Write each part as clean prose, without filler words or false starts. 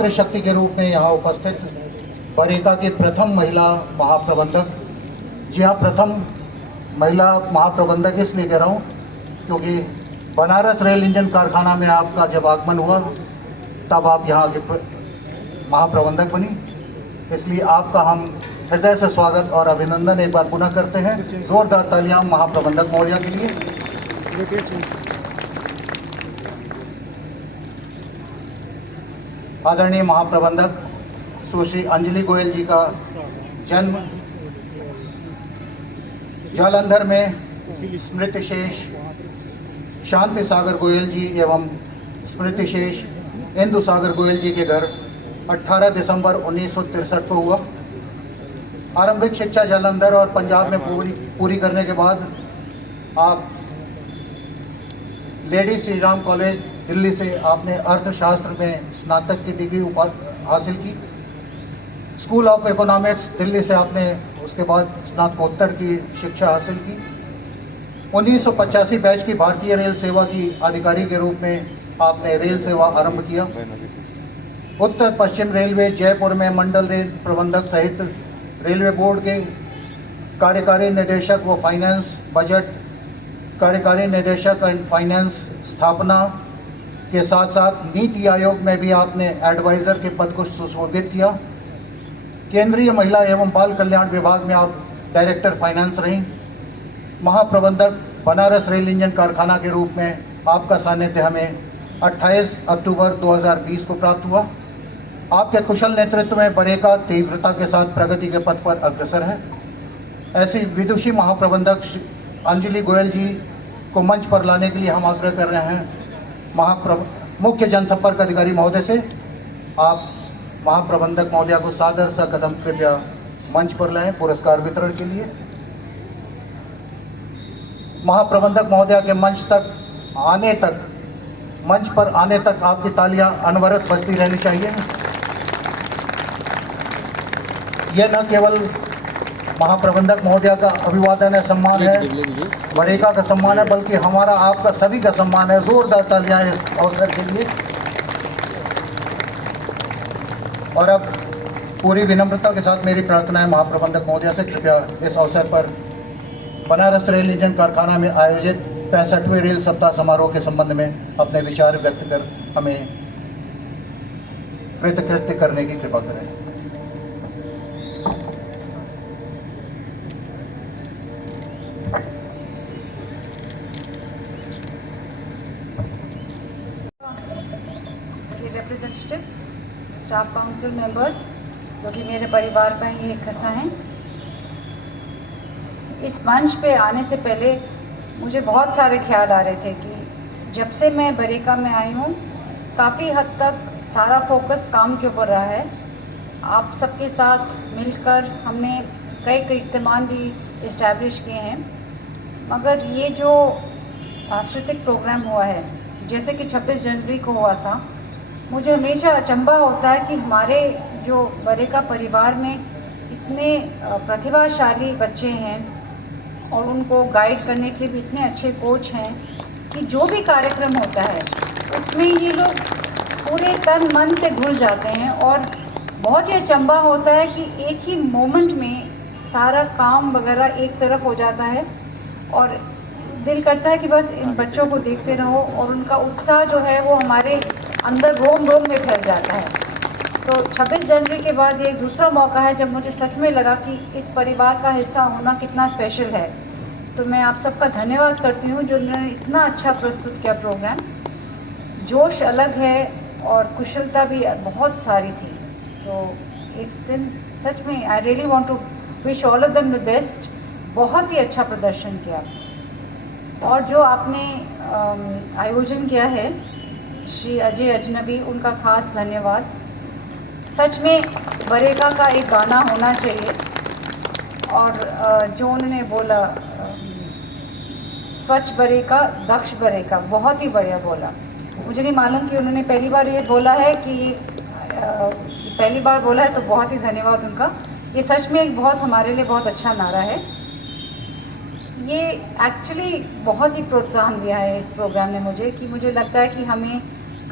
मातृशक्ति के रूप में यहाँ उपस्थित बरेका की प्रथम महिला महाप्रबंधक। जी हाँ, प्रथम महिला महाप्रबंधक इसलिए कह रहा हूँ क्योंकि बनारस रेल इंजन कारखाना में आपका जब आगमन हुआ तब आप यहाँ के महाप्रबंधक बनी, इसलिए आपका हम हृदय से स्वागत और अभिनंदन एक बार पुनः करते हैं। जोरदार तालियां महाप्रबंधक महोदया के लिए। आदरणीय महाप्रबंधक सुश्री अंजलि गोयल जी का जन्म जालंधर में स्मृति शेष शांति सागर गोयल जी एवं स्मृति शेष इंदु सागर गोयल जी के घर 18 दिसंबर 1963 को हुआ। आरंभिक शिक्षा जालंधर और पंजाब में पूरी करने के बाद आप लेडी श्री राम कॉलेज दिल्ली से आपने अर्थशास्त्र में स्नातक की डिग्री हासिल की। स्कूल ऑफ इकोनॉमिक्स दिल्ली से आपने उसके बाद स्नातकोत्तर की शिक्षा हासिल की। 1985 बैच की भारतीय रेल सेवा की अधिकारी के रूप में आपने रेल सेवा आरंभ किया। उत्तर पश्चिम रेलवे जयपुर में मंडल रेल प्रबंधक सहित रेलवे बोर्ड के कार्यकारी निदेशक व फाइनेंस बजट कार्यकारी निदेशक एंड फाइनेंस स्थापना के साथ साथ नीति आयोग में भी आपने एडवाइज़र के पद को सुशोभित किया। केंद्रीय महिला एवं बाल कल्याण विभाग में आप डायरेक्टर फाइनेंस रहीं। महाप्रबंधक बनारस रेल इंजन कारखाना के रूप में आपका सानिध्य हमें 28 अक्टूबर 2020 को प्राप्त हुआ। आपके कुशल नेतृत्व में बरेका तीव्रता के साथ प्रगति के पथ पर अग्रसर है। ऐसी विदुषी महाप्रबंधक अंजलि गोयल जी को मंच पर लाने के लिए हम आग्रह कर रहे हैं मुख्य जनसंपर्क अधिकारी महोदय से। आप महाप्रबंधक महोदया को सादर सा कदम कृपया मंच पर लाएं पुरस्कार वितरण के लिए। महाप्रबंधक महोदया के मंच पर आने तक आपकी तालियां अनवरत बजती रहनी चाहिए। यह न केवल महाप्रबंधक महोदया का अभिवादन है, सम्मान है, बरेका का सम्मान है, बल्कि हमारा आपका सभी का सम्मान है। जोरदार तालियां इस अवसर के लिए। और अब पूरी विनम्रता के साथ मेरी प्रार्थना है महाप्रबंधक महोदया से, कृपया इस अवसर पर बनारस रेल इंजन कारखाना में आयोजित 65वें रेल सप्ताह समारोह के संबंध में अपने विचार व्यक्त कर हमें कृतकृत्य करने की कृपा करें। रिप्रेजेंटेटिव्स, स्टाफ काउंसिल मेंबर्स जो कि मेरे परिवार का ही एक हिस्सा हैं, इस मंच पे आने से पहले मुझे बहुत सारे ख्याल आ रहे थे कि जब से मैं बरेका में आई हूँ काफ़ी हद तक सारा फोकस काम के ऊपर रहा है। आप सबके साथ मिलकर हमने कई कीर्तिमान भी इस्टेब्लिश किए हैं, मगर ये जो सांस्कृतिक प्रोग्राम हुआ है जैसे कि 26 जनवरी को हुआ था, मुझे हमेशा अचंभा होता है कि हमारे जो बरेका परिवार में इतने प्रतिभाशाली बच्चे हैं और उनको गाइड करने के लिए भी इतने अच्छे कोच हैं कि जो भी कार्यक्रम होता है उसमें ये लोग पूरे तन मन से घुल जाते हैं। और बहुत ही अचंभा होता है कि एक ही मोमेंट में सारा काम वगैरह एक तरफ हो जाता है और दिल करता है कि बस इन बच्चों को देखते रहो और उनका उत्साह जो है वो हमारे अंदर रोम रोम में फैल जाता है। तो 26 जनवरी के बाद ये एक दूसरा मौका है जब मुझे सच में लगा कि इस परिवार का हिस्सा होना कितना स्पेशल है। तो मैं आप सबका धन्यवाद करती हूँ जो उन्होंने इतना अच्छा प्रस्तुत किया प्रोग्राम। जोश अलग है और कुशलता भी बहुत सारी थी। तो एक दिन सच में I really want to wish all of them the best. बहुत ही अच्छा प्रदर्शन किया। और जो आपने आयोजन किया है श्री अजय अजनबी, उनका खास धन्यवाद। सच में बरेका का एक गाना होना चाहिए। और जो उन्होंने बोला स्वच्छ बरेका दक्ष बरेका, बहुत ही बढ़िया बोला। मुझे नहीं मालूम कि उन्होंने पहली बार ये बोला है कि पहली बार बोला है, तो बहुत ही धन्यवाद उनका। ये सच में एक बहुत हमारे लिए बहुत अच्छा नारा है। ये एक्चुअली बहुत ही प्रोत्साहन दिया है इस प्रोग्राम ने मुझे, कि मुझे लगता है कि हमें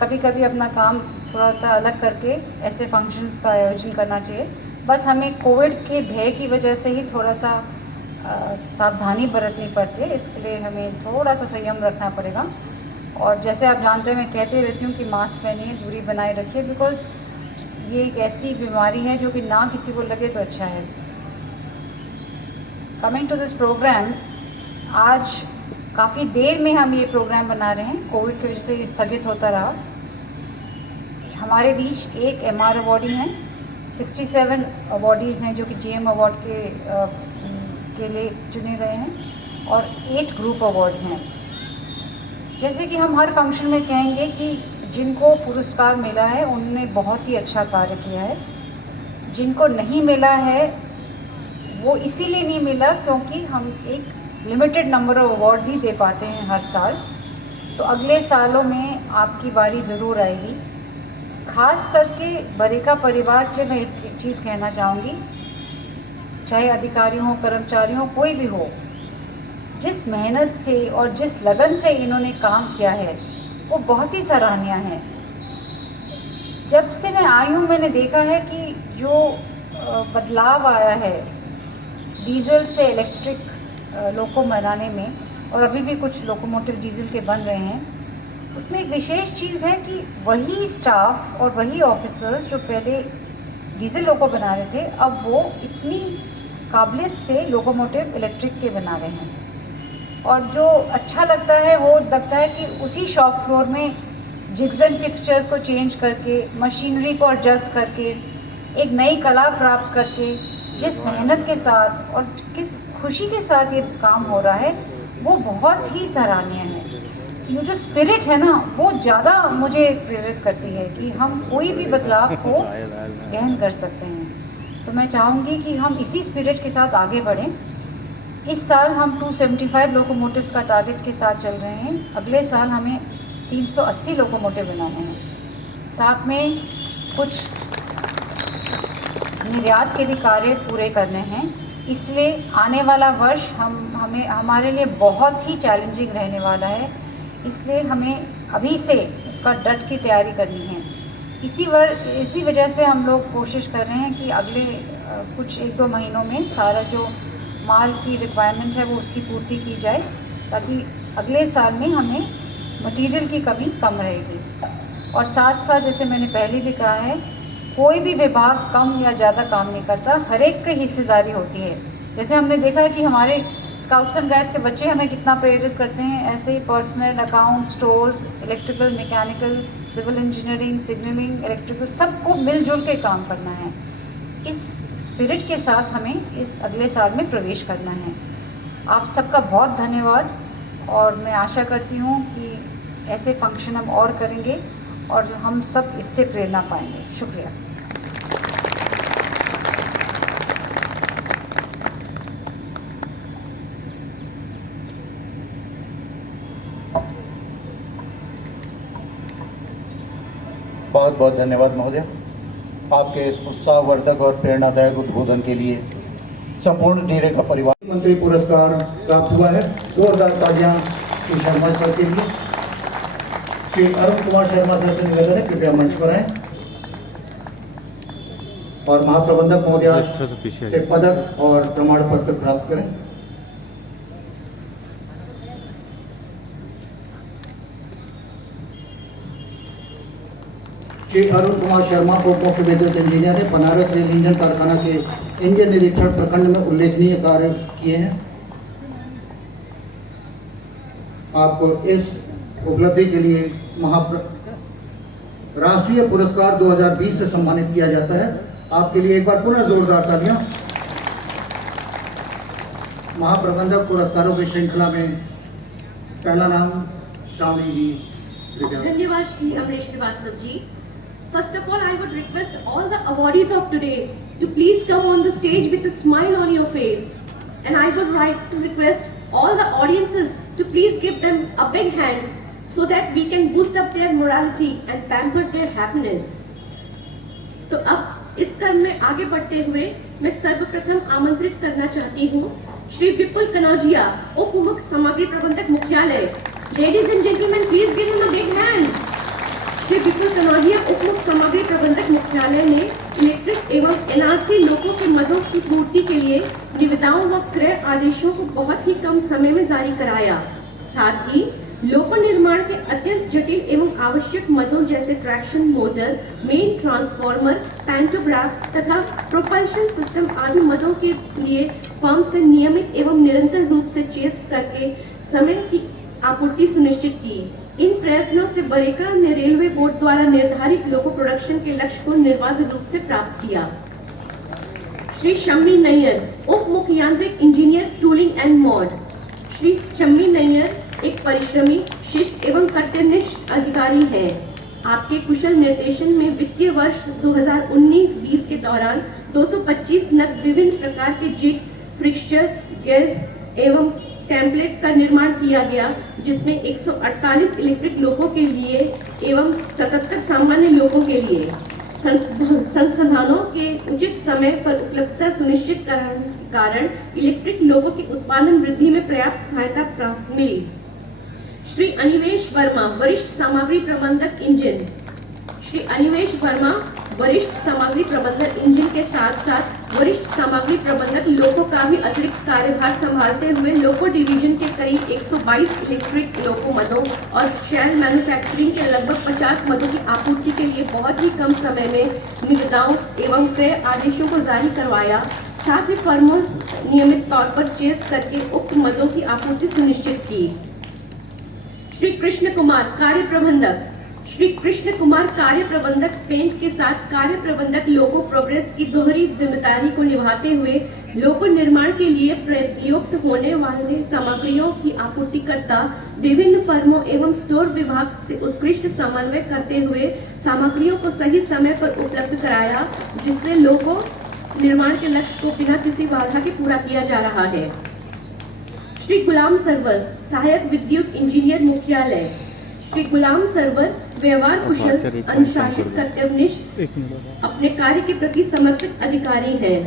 कभी कभी अपना काम थोड़ा सा अलग करके ऐसे फंक्शंस का आयोजन करना चाहिए। बस हमें कोविड के भय की वजह से ही थोड़ा सा सावधानी बरतनी पड़ती है, इसके लिए हमें थोड़ा सा संयम रखना पड़ेगा। और जैसे आप जानते हैं, मैं कहती रहती हूँ कि मास्क पहनिए, दूरी बनाए रखिए, बिकॉज़ ये एक ऐसी बीमारी है जो कि ना किसी को लगे तो अच्छा है। कमिंग टू दिस प्रोग्राम, आज काफ़ी देर में हम ये प्रोग्राम बना रहे हैं, कोविड की वजह से स्थगित होता रहा। हमारे बीच एक MR अवॉर्डी हैं, 67 अवॉर्डीज़ हैं जो कि GM अवार्ड के लिए चुने गए हैं, और 8 ग्रुप अवार्ड्स हैं। जैसे कि हम हर फंक्शन में कहेंगे कि जिनको पुरस्कार मिला है उन्होंने बहुत ही अच्छा कार्य किया है, जिनको नहीं मिला है वो इसीलिए नहीं मिला क्योंकि हम एक लिमिटेड नंबर ऑफ अवार्ड्स ही दे पाते हैं हर साल। तो अगले सालों में आपकी बारी ज़रूर आएगी। खास करके बरेका परिवार के मैं एक चीज़ कहना चाहूँगी, चाहे अधिकारी हो, कर्मचारी हो, कोई भी हो, जिस मेहनत से और जिस लगन से इन्होंने काम किया है वो बहुत ही सराहनीय है। जब से मैं आई हूँ मैंने देखा है कि जो बदलाव आया है डीजल से इलेक्ट्रिक लोको बनाने में, और अभी भी कुछ लोकोमोटिव डीजल के बन रहे हैं, उसमें एक विशेष चीज़ है कि वही स्टाफ और वही ऑफिसर्स जो पहले डीजल लोको बना रहे थे, अब वो इतनी काबिलियत से लोकोमोटिव इलेक्ट्रिक के बना रहे हैं। और जो अच्छा लगता है वो लगता है कि उसी शॉप फ्लोर में जिग्स एंड फिक्सचर्स को चेंज करके, मशीनरी को एडजस्ट करके, एक नई कला प्राप्त करके, जिस मेहनत के साथ और किस खुशी के साथ ये काम हो रहा है वो बहुत ही सराहनीय है। ये जो स्पिरिट है ना वो ज़्यादा मुझे प्रेरित करती है कि हम कोई भी बदलाव को गहन कर सकते हैं। तो मैं चाहूँगी कि हम इसी स्पिरिट के साथ आगे बढ़ें। इस साल हम 275 लोकोमोटिव्स का टारगेट के साथ चल रहे हैं। अगले साल हमें 380 लोकोमोटिव बनाने हैं। साथ में कुछ निर्यात के भी कार्य पूरे करने हैं। इसलिए आने वाला वर्ष हमारे लिए बहुत ही चैलेंजिंग रहने वाला है, इसलिए हमें अभी से उसका डट की तैयारी करनी है। इसी वजह से हम लोग कोशिश कर रहे हैं कि अगले कुछ 1-2 महीनों में सारा जो माल की रिक्वायरमेंट है वो उसकी पूर्ति की जाए, ताकि अगले साल में हमें मटीरियल की कमी कम रहेगी। और साथ साथ जैसे मैंने पहले भी कहा है, कोई भी विभाग कम या ज़्यादा काम नहीं करता, हर एक की हिस्सेदारी होती है। जैसे हमने देखा है कि हमारे स्काउट्स एंड गाइड्स के बच्चे हमें कितना प्रेरित करते हैं, ऐसे ही personal, account, stores, electrical, mechanical, civil engineering, signalling, electrical, सबको मिलजुल के काम करना है। इस स्पिरिट के साथ हमें इस अगले साल में प्रवेश करना है। आप सबका बहुत धन्यवाद, और मैं आशा करती हूँ कि ऐसे फंक्शन हम और करेंगे और हम सब इससे प्रेरणा पाएंगे। शुक्रिया। बहुत बहुत धन्यवाद महोदय, आपके इस उत्साहवर्धक और प्रेरणादायक उद्बोधन के लिए। संपूर्ण डीरे का परिवार मंत्री पुरस्कार प्राप्त हुआ है। जोरदार तालियां श्री शर्मा सर के लिए। श्री अरुण कुमार शर्मा सर से निवेदन है कृपया मंच पर आएं और महाप्रबंधक महोदय से पदक और प्रमाण पत्र प्राप्त करें। श्री अरुण कुमार शर्मा को मुख्य विद्युत इंजीनियर है, बनारस रेल इंजन कारखाना के इंजन निरीक्षण प्रखंड में उल्लेखनीय कार्य किए हैं। आपको इस उपलब्धि के लिए राष्ट्रीय पुरस्कार 2020 से सम्मानित किया जाता है। आपके लिए एक बार पुनः जोरदार तालियां। महाप्रबंधक पुरस्कारों की श्रृंखला में पहला नाम श्रावणी जी। धन्यवाद Shri Amlesh Srivastava ji. First of all, I would request all the awardees of today to please come on the stage with a smile on your face. And I would like to request all the audiences to please give them a big hand so that we can boost up their morality and pamper their happiness. तो अब इस क्रम में आगे बढ़ते हुए मैं सर्वप्रथम आमंत्रित करना चाहती हूँ श्री विपुल कनौजिया, उप मुख्य सामग्री प्रबंधक मुख्यालय। Ladies and gentlemen, please give him a big hand. Shri विपुल कनौजिया उप मुख्य सामग्री प्रबंधक मुख्यालय ने इलेक्ट्रिक एवं एनआरसी लोगों के मदों की पूर्ति के लिए निविदाओं व क्रय आदेशों को बहुत ही कम समय में जारी कराया। साथ ही लोको निर्माण के अत्यंत जटिल एवं आवश्यक मदों जैसे traction motor, main transformer, pantograph तथा प्रोपल्शन सिस्टम आदि मदों के लिए फर्म से नियमित एवं निरंतर रूप से चेस करके समय की आपूर्ति सुनिश्चित की। इन प्रयत्नों से बरेका ने रेलवे बोर्ड द्वारा निर्धारित लोको प्रोडक्शन के लक्ष्य को निर्बाध रूप से प्राप्त किया। श्री शम्मी नैयर, उप मुख्य यांत्रिक engineer, tooling and mod. Shri Shammi Nayyar एक परिश्रमी, शिष्ट एवं कर्तव्यनिष्ठ अधिकारी हैं। आपके कुशल निर्देशन में वित्तीय वर्ष 2019-20 के दौरान 225 नग विभिन्न प्रकार के जिग, फिक्सचर, गेज एवं टेम्पलेट का निर्माण किया गया, जिसमें 148 इलेक्ट्रिक लोगों के लिए एवं 77 सामान्य लोगों के लिए संसाधनों के उचित समय पर उपलब्धता सुनिश्चित कारण इलेक्ट्रिक लोगों के उत्पादन वृद्धि में पर्याप्त सहायता प्राप्त मिली। श्री अनिवेश वर्मा, वरिष्ठ सामग्री प्रबंधक इंजन। श्री अनिवेश वर्मा वरिष्ठ सामग्री प्रबंधक इंजन के साथ साथ वरिष्ठ सामग्री प्रबंधक लोको का भी अतिरिक्त कार्यभार संभालते हुए लोको डिवीजन के करीब 122 इलेक्ट्रिक लोको मदों और शेल मैन्युफैक्चरिंग के लगभग 50 मदों की आपूर्ति के लिए बहुत ही कम समय में निविदाओं एवं क्रय आदेशों को जारी करवाया। साथ ही फर्मों नियमित तौर पर चेस करके उक्त मदों की आपूर्ति सुनिश्चित की। श्री कृष्ण कुमार, कार्य प्रबंधक। श्री कृष्ण कुमार कार्य प्रबंधक पेंट के साथ कार्य प्रबंधक लोको प्रोग्रेस की दोहरी जिम्मेदारी को निभाते हुए लोको निर्माण के लिए प्रयुक्त होने वाले सामग्रियों की आपूर्तिकर्ता विभिन्न फर्मों एवं स्टोर विभाग से उत्कृष्ट समन्वय करते हुए सामग्रियों को सही समय पर उपलब्ध कराया, जिससे लोको निर्माण के लक्ष्य को बिना किसी बाधा के पूरा किया जा रहा है। श्री गुलाम सरवर, सहायक विद्युत इंजीनियर मुख्यालय। श्री गुलाम सरवर व्यवहार कुशल, अनुशासित, कर्तव्यनिष्ठ, अपने कार्य के प्रति समर्पित अधिकारी हैं।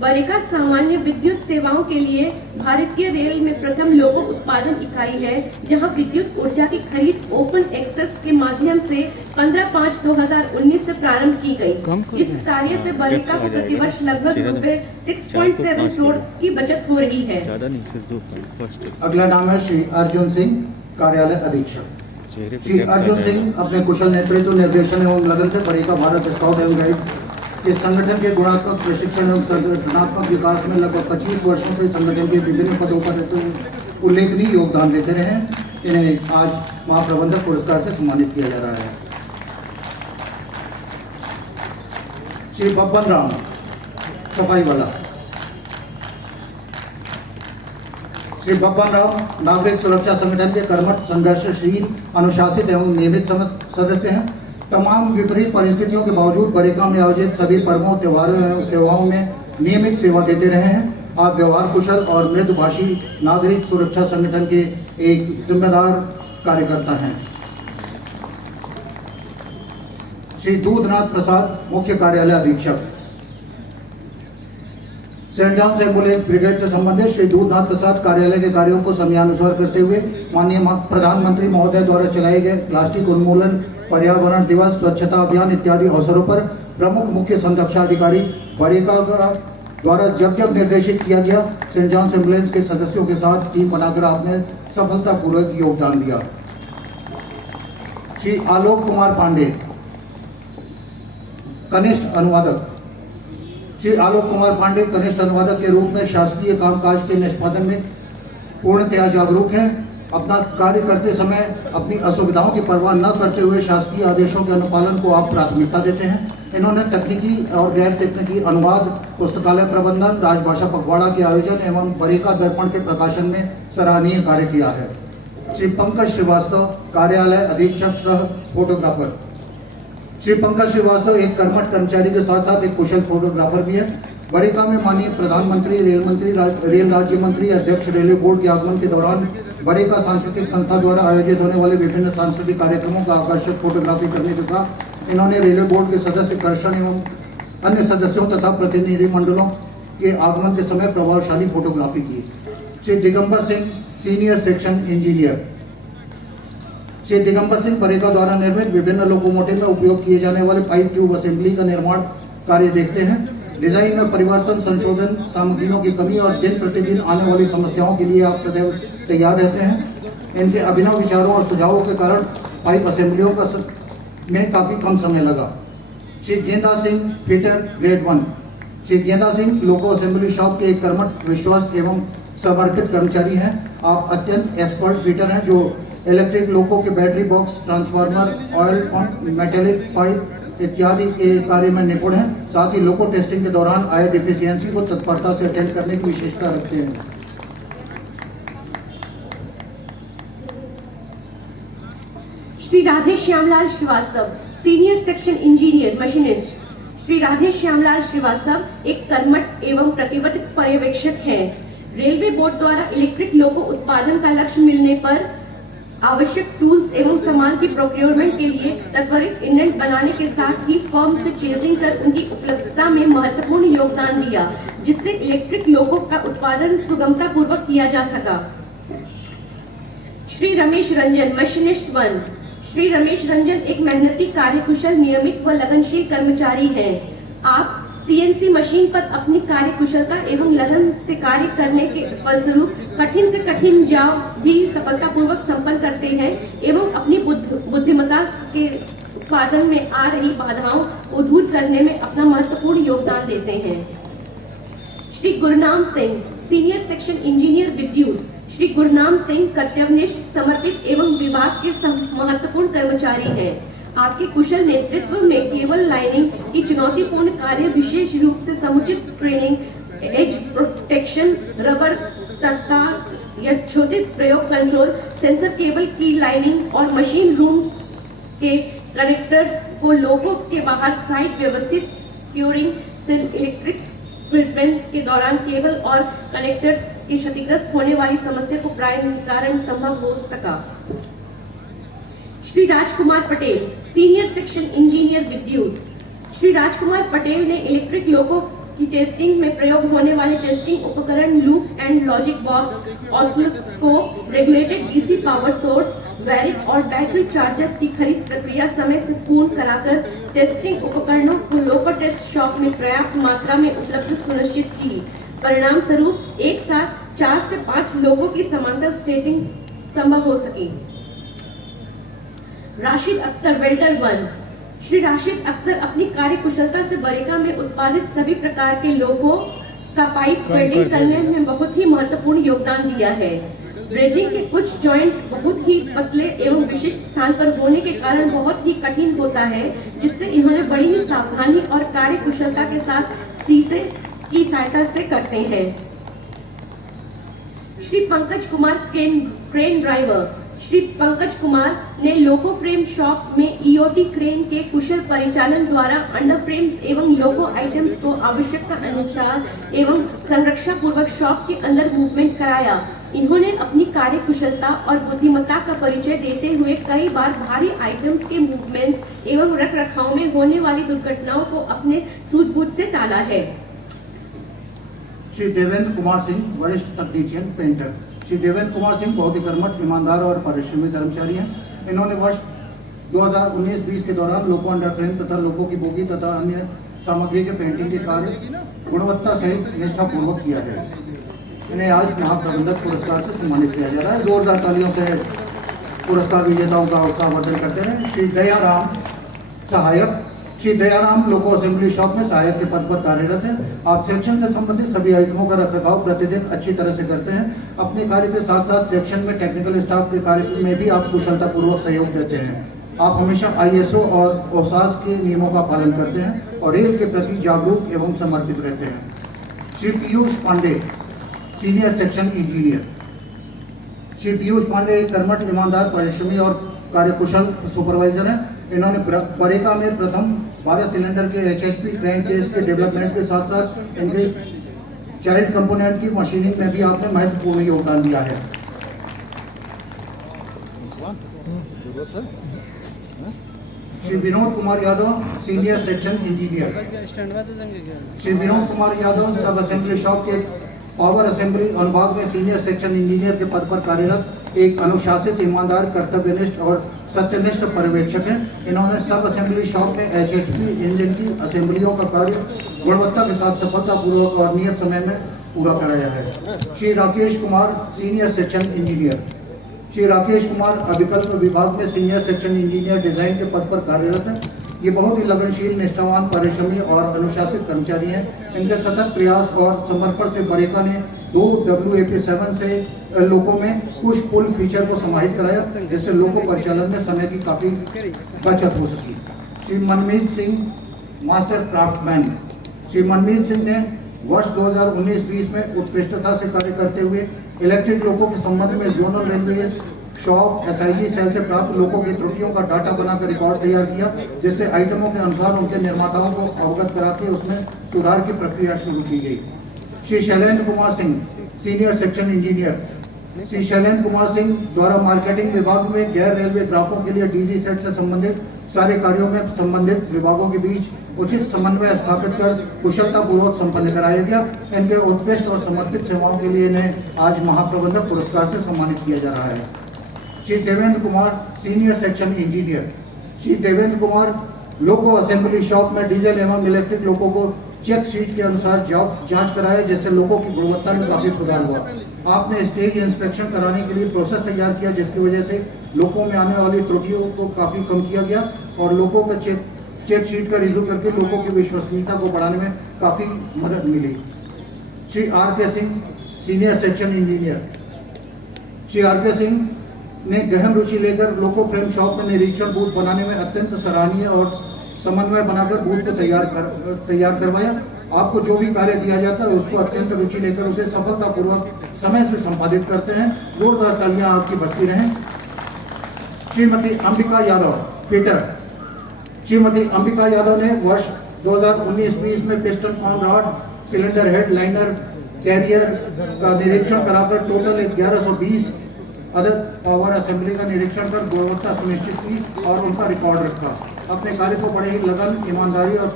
बरेका सामान्य विद्युत सेवाओं के लिए भारतीय रेल में प्रथम लोको उत्पादन इकाई है, जहां विद्युत ऊर्जा की खरीद ओपन एक्सेस के माध्यम से 15/5/2019 से प्रारंभ की गई। इस कार्य से बरेका को प्रतिवर्ष लगभग ₹6.7 करोड़ की बचत हो रही है। अगला नाम है श्री अर्जुन सिंह, कार्यालय अधीक्षक। श्री अर्जुन सिंह अपने कुशल नेतृत्व, निर्देशन एवं लगन से बरेका भारत स्काउट एवं गाइड के संगठन के गुणात्मक प्रशिक्षण एवं संगठनात्मक विकास में लगभग 25 वर्षों से संगठन के विभिन्न पदों पर उल्लेखनीय योगदान देते रहे हैं। इन्हें आज महाप्रबंधक पुरस्कार से सम्मानित किया जा रहा है। श्री बब्बन राम, सफाई वाला। श्री बब्बन राव नागरिक सुरक्षा संगठन के कर्मठ, संघर्षशील, अनुशासित एवं नियमित सदस्य हैं। तमाम विपरीत परिस्थितियों के बावजूद बरेका में आयोजित सभी पर्वों, त्योहारों एवं सेवाओं में नियमित सेवा देते रहे हैं। आप व्यवहार कुशल और मृदुभाषी नागरिक सुरक्षा संगठन के एक जिम्मेदार कार्यकर्ता हैं। श्री दूधनाथ प्रसाद, मुख्य कार्यालय अधीक्षक। सेंट जॉन्स एम्बुलेंस ब्रिगेड से संबंधित श्री दूधनाथ प्रसाद कार्यालय के कार्यों को समयानुसार करते हुए माननीय प्रधानमंत्री महोदय द्वारा चलाए गए प्लास्टिक उन्मूलन, पर्यावरण दिवस, स्वच्छता अभियान इत्यादि अवसरों पर प्रमुख मुख्य संरक्षा अधिकारी बरेका द्वारा जब जब निर्देशित किया गया, सेंट जॉन्स एम्बुलेंस के सदस्यों के साथ टीम बनाकर आपने सफलतापूर्वक योगदान दिया। श्री आलोक कुमार पांडे, कनिष्ठ अनुवादक। श्री आलोक कुमार पांडे कनिष्ठ अनुवादक के रूप में शासकीय कामकाज के निष्पादन में पूर्णतया जागरूक हैं। अपना कार्य करते समय अपनी असुविधाओं की परवाह न करते हुए शासकीय आदेशों के अनुपालन को आप प्राथमिकता देते हैं। इन्होंने तकनीकी और गैर तकनीकी अनुवाद, पुस्तकालय प्रबंधन, राजभाषा पखवाड़ा के आयोजन एवं बरेका दर्पण के प्रकाशन में सराहनीय कार्य किया है। श्री पंकज श्रीवास्तव, कार्यालय अधीक्षक सह फोटोग्राफर। श्री पंकज श्रीवास्तव एक कर्मठ कर्मचारी के साथ साथ एक कुशल फोटोग्राफर भी है। बरेका में माननीय प्रधानमंत्री, रेल राज्य मंत्री, अध्यक्ष रेलवे बोर्ड के आगमन के दौरान बरेका सांस्कृतिक संस्था द्वारा आयोजित होने वाले विभिन्न सांस्कृतिक कार्यक्रमों का आकर्षक फोटोग्राफी करने के साथ इन्होंने रेलवे बोर्ड के सदस्य, कर्षण एवं अन्य सदस्यों तथा प्रतिनिधि मंडलों के आगमन के समय प्रभावशाली फोटोग्राफी की। Shri Digambar Singh, senior section engineer. Shri Digambar Singh परेका द्वारा निर्मित विभिन्न लोकोमोटिव में उपयोग किए जाने वाले पाइप ट्यूब असेंबली का निर्माण कार्य देखते हैं। डिजाइन में परिवर्तन, संशोधन, सामग्रियों की कमी और दिन प्रतिदिन आने वाली समस्याओं के लिए आप सदैव तैयार रहते हैं। इनके अभिनव विचारों और सुझावों के कारण पाइप असेंबलियों में काफ़ी कम समय लगा। श्री गेंदा सिंह फिटर ग्रेड 1। श्री गेंदा सिंह लोको असेंबली शॉप के एक कर्मठ, विश्वास एवं समर्पित कर्मचारी हैं। आप अत्यंत एक्सपर्ट फिटर हैं जो इलेक्ट्रिक लोको के battery box, transformer, oil pump, metallic pipe इत्यादि के कार्य में निपुण हैं। साथ ही लोको टेस्टिंग के दौरान आए डिफिशियंसी को तत्परता से अटेंड करने की विशेषता रखते हैं। Shri Radhe Shyamlal Srivastava, senior section engineer machinist. Shri Radhe Shyamlal Srivastava एक कर्मठ एवं प्रतिबद्ध पर्यवेक्षक हैं। रेलवे बोर्ड द्वारा इलेक्ट्रिक लोको उत्पादन का लक्ष्य मिलने पर आवश्यक टूल्स एवं सामान की प्रोक्योरमेंट के लिए त्वरित इंडेंट बनाने के साथ ही फर्म से चेजिंग कर उनकी उपलब्धता में महत्वपूर्ण योगदान दिया, जिससे इलेक्ट्रिक लोको का उत्पादन सुगमता पूर्वक किया जा सका। श्री रमेश रंजन, मशीनिस्ट 1। श्री रमेश रंजन एक मेहनती, कार्यकुशल, नियमित व लगनशील कर्मचारी हैं। आप सीएनसी मशीन पर अपनी कार्यकुशलता एवं लगन से कार्य करने के फलस्वरूप कठिन से कठिन जॉब भी सफलतापूर्वक संपन्न करते हैं एवं अपनी बुद्धिमत्ता के उत्पादन में आ रही बाधाओं को दूर करने में अपना महत्वपूर्ण योगदान देते हैं। Shri Gurnam Singh, senior section engineer विद्युत। श्री गुरनाम सिंह कर्तव्यनिष्ठ, समर्पित एवं विभाग के महत्वपूर्ण कर्मचारी हैं। आपके कुशल नेतृत्व में केबल लाइनिंग की चुनौतीपूर्ण कार्य, विशेष रूप से समुचित ट्रेनिंग, एज प्रोटेक्शन, रबर तख्ता, यथोचित प्रयोग, कंट्रोल, सेंसर केबल की लाइनिंग और मशीन रूम के कनेक्टर्स को लोगों के बाहर साइट व्यवस्थित सिक्योरिंग से इलेक्ट्रिक ट्रीटमेंट के दौरान केबल और कनेक्टर्स की क्षतिग्रस्त होने वाली समस्या को प्राय निवारण संभव हो सका। Shri Rajkumar Patel, senior section engineer विद्युत। श्री राजकुमार पटेल ने इलेक्ट्रिक लोको की टेस्टिंग में प्रयोग होने वाले टेस्टिंग उपकरण, loop and logic box, oscilloscope, regulated DC power source, variac और बैटरी चार्जर की खरीद प्रक्रिया समय से पूर्ण कराकर टेस्टिंग उपकरणों को लोको टेस्ट शॉप में पर्याप्त मात्रा में उपलब्ध सुनिश्चित की। परिणाम स्वरूप एक साथ 4 से 5 लोगों की समांतर टेस्टिंग संभव हो सकी। राशिद अख्तर, वेल्डर 1। श्री राशिद अख्तर अपनी कार्यकुशलता से बरेका में उत्पादित सभी प्रकार के लोगों का पाइप वेल्डिंग करने में बहुत ही महत्वपूर्ण योगदान दिया है। ब्रेजिंग के कुछ जॉइंट बहुत ही पतले एवं विशिष्ट स्थान पर होने के कारण बहुत ही कठिन होता है, जिससे इन्होंने बड़ी ही सावधानी और कार्यकुशलता के साथ शीशे की सहायता से करते हैं। Shri Pankaj Kumar, crane driver. श्री पंकज कुमार ने लोको फ्रेम शॉप में ईओटी क्रेन के कुशल परिचालन द्वारा अंडर फ्रेम्स एवं लोको आइटम्स को आवश्यकता अनुसार एवं संरक्षा पूर्वक शॉप के अंदर मूवमेंट कराया। इन्होंने अपनी कार्यकुशलता और बुद्धिमत्ता का परिचय देते हुए कई बार भारी आइटम्स के मूवमेंट एवं रख रखाव में होने वाली दुर्घटनाओं को अपने सूझबूझ से टाला है। श्री देवेंद्र कुमार सिंह, वरिष्ठ तकनीशियन पेंटर। श्री देवेंद्र कुमार सिंह बहुत ही कर्मठ, ईमानदार और परिश्रमी कर्मचारी हैं। इन्होंने वर्ष 2019-20 के दौरान लोको अंडर फ्रेम तथा लोको की बोगी तथा अन्य सामग्री के पेंटिंग के कार्य गुणवत्ता सहित निष्ठापूर्वक किया है। इन्हें आज महाप्रबंधक पुरस्कार से सम्मानित किया जा रहा है। जोरदार तालियों से पुरस्कार विजेताओं का उत्साहवर्धन करते हैं। श्री दयाराम, सहायक। श्री दयाराम लोको असेंबली शॉप में सहायक के पद पर कार्यरत हैं। आप सेक्शन से संबंधित सभी आइटमों का रखरखाव प्रतिदिन अच्छी तरह से करते हैं। अपने कार्य के साथ साथ सेक्शन में टेक्निकल स्टाफ के कार्य में भी आप कुशलतापूर्वक सहयोग देते हैं। आप हमेशा ISO और ओसास के नियमों का पालन करते हैं और रेल के प्रति जागरूक एवं समर्पित रहते हैं। Shri Piyush Pandey, senior section engineer. Shri Piyush Pandey एक कर्मठ, ईमानदार, परिश्रमी और कार्यकुशल सुपरवाइजर हैं। इन्होंने बरेका में प्रथम 12 सिलेंडर के HHP क्रैंक केस के डेवलपमेंट के साथ साथ इनके चाइल्ड कंपोनेंट की मशीनिंग में भी आपने महत्वपूर्ण योगदान दिया है। Shri Vinod Kumar Yadav, senior section engineer. Shri Vinod Kumar Yadav सब असेंबली शॉप के पावर असेंबली अनुभाग में सीनियर सेक्शन इंजीनियर के पद पर कार्यरत एक अनुशासित, ईमानदार, कर्तव्यनिष्ठ और सत्यनिष्ठ पर्यवेक्षक हैं। इन्होंने सब असेंबली शॉप में HHP इंजन की असेंबलियों का कार्य गुणवत्ता के साथ सफलतापूर्वक और नियत समय में पूरा कराया है। Shri Rakesh Kumar, senior section engineer. Shri Rakesh Kumar अभिकल्प विभाग में सीनियर सेक्शन इंजीनियर डिजाइन के पद पर कार्यरत हैं। ये बहुत ही लगनशील, निष्ठावान, परिश्रमी और अनुशासित कर्मचारी हैं। इनके सतत प्रयास और समर्पण से बरेका ने 2 WAP7 से लोगों में पुश पुल फीचर को समाहित कराया, जिससे लोगों परिचालन में समय की काफ़ी बचत हो सकी। श्री मनमीत सिंह, मास्टर क्राफ्टमैन। श्री मनमीत सिंह ने वर्ष 2019-20 में उत्कृष्टता से कार्य करते हुए इलेक्ट्रिक लोगों के संबंध में zonal railway shop SIG cell से प्राप्त लोगों की त्रुटियों का डाटा बनाकर रिकॉर्ड तैयार किया, जिससे आइटमों के अनुसार उनके निर्माताओं को अवगत करा के उसमें सुधार की प्रक्रिया शुरू की गई। Shri Shailendra Kumar Singh, senior section engineer. Shri Shailendra Kumar Singh द्वारा मार्केटिंग विभाग में गैर रेलवे ग्राहकों के लिए DG सेट से संबंधित सारे कार्यों में संबंधित विभागों के बीच उचित समन्वय स्थापित कर कुशलतापूर्वक संपन्न कराया गया। इनके उत्कृष्ट और समर्पित सेवाओं के लिए इन्हें आज महाप्रबंधक पुरस्कार से सम्मानित किया जा रहा है। Shri Devendra Kumar, senior section engineer. Shri Devendra Kumar loco assembly shop में डीजल एवं इलेक्ट्रिक लोगों को चेक शीट के अनुसार जांच कराया, जिससे लोगों की गुणवत्ता में काफ़ी सुधार हुआ। आपने स्टेज इंस्पेक्शन कराने के लिए प्रोसेस तैयार किया, जिसकी वजह से लोगों में आने वाली त्रुटियों को काफ़ी कम किया गया और लोगों को चेक शीट का रिव्यू करके लोगों की विश्वसनीयता को बढ़ाने में काफ़ी मदद मिली। Shri RK Singh, senior section engineer. Shri RK Singh ने गहन रुचि लेकर लोको फ्रेम शॉप में निरीक्षण बूथ बनाने में अत्यंत सराहनीय और समन्वय बनाकर बूथ को तैयार करवाया। आपको जो भी कार्य दिया जाता है उसको अत्यंत रुचि लेकर उसे सफलतापूर्वक समय से संपादित करते हैं। जोरदार तालियां आपकी बजती रहें। श्रीमती अंबिका यादव, फिटर। श्रीमती अंबिका यादव ने वर्ष 2019-20 में piston on rod, cylinder head, liner, carrier का निरीक्षण कराकर टोटल 1120 अदद पावर असेंबली का निरीक्षण कर गुणवत्ता सुनिश्चित की और उनका रिकॉर्ड रखा। अपने कार्य को बड़े ही लगन, ईमानदारी और